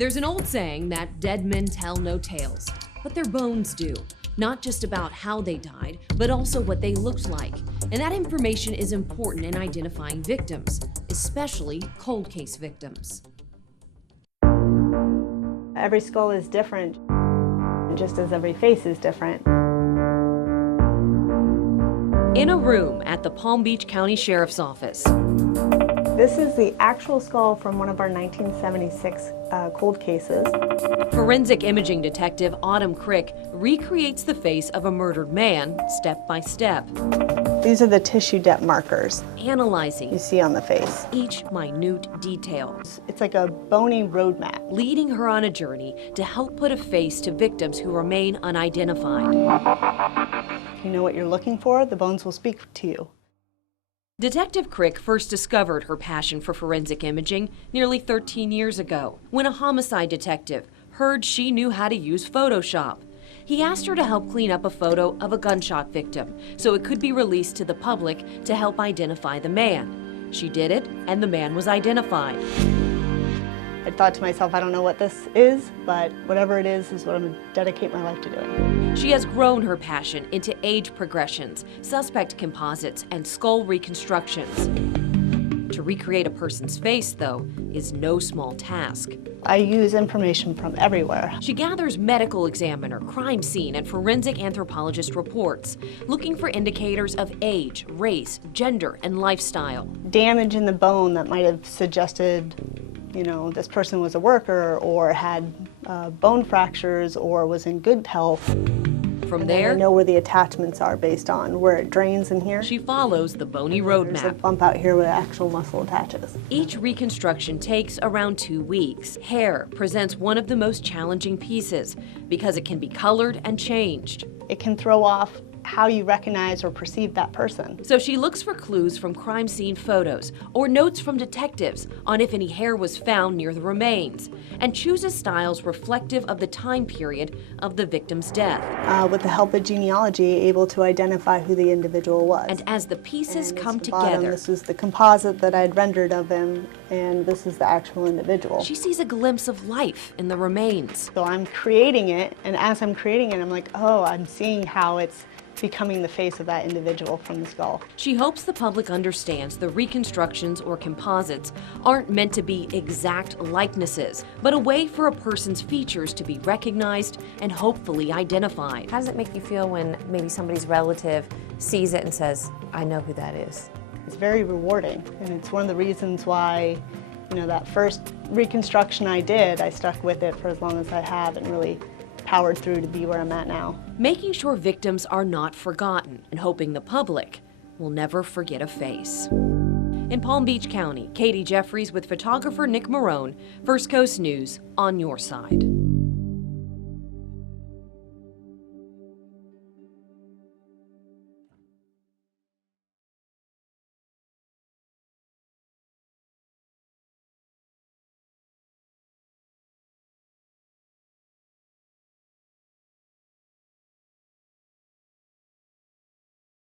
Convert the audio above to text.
There's an old saying that dead men tell no tales, but their bones do. Not just about how they died, but also what they looked like. And that information is important in identifying victims, especially cold case victims. Every skull is different, just as every face is different. In a room at the Palm Beach County Sheriff's Office. This is the actual skull from one of our 1976 cold cases. Forensic imaging detective Autumn Crick recreates the face of a murdered man step by step. These are the tissue depth markers Analyzing you see on the face. each minute detail. It's like a bony road map. Leading her on a journey to help put a face to victims who remain unidentified. If you know what you're looking for, the bones will speak to you. Detective Crick first discovered her passion for forensic imaging nearly 13 years ago when a homicide detective heard she knew how to use Photoshop. He asked her to help clean up a photo of a gunshot victim so it could be released to the public to help identify the man. She did it, and the man was identified. I thought to myself, I don't know what this is, but whatever it is what I'm going to dedicate my life to doing. She has grown her passion into age progressions, suspect composites, and skull reconstructions. To recreate a person's face, though, is no small task. I use information from everywhere. She gathers medical examiner, crime scene, and forensic anthropologist reports, looking for indicators of age, race, gender, and lifestyle. Damage in the bone that might have suggested, you know, this person was a worker or had bone fractures or was in good health. From And there, I know where the attachments are based on where it drains in here. she follows the bony road There's a map. bump out here where the actual muscle attaches. Each reconstruction takes around 2 weeks. Hair presents one of the most challenging pieces because it can be colored and changed. It can throw off how you recognize or perceive that person. So she looks for clues from crime scene photos or notes from detectives on if any hair was found near the remains, and chooses styles reflective of the time period of the victim's death. With the help of genealogy, able to identify who the individual was. And as the pieces And come this at the bottom, together, this is the composite that I'd rendered of him, and this is the actual individual. she sees a glimpse of life in the remains. So I'm creating it, and as I'm creating it, I'm like, oh, I'm seeing how it's becoming the face of that individual from the skull. She hopes the public understands the reconstructions or composites aren't meant to be exact likenesses, but a way for a person's features to be recognized and hopefully identified. How does it make you feel when maybe somebody's relative sees it and says, I know who that is? It's very rewarding, and it's one of the reasons why, you know, that first reconstruction I did, I stuck with it for as long as I have and really powered through to be where I'm at now. Making sure victims are not forgotten and hoping the public will never forget a face. In Palm Beach County, Katie Jeffries with photographer Nick Marone, First Coast News, on your side.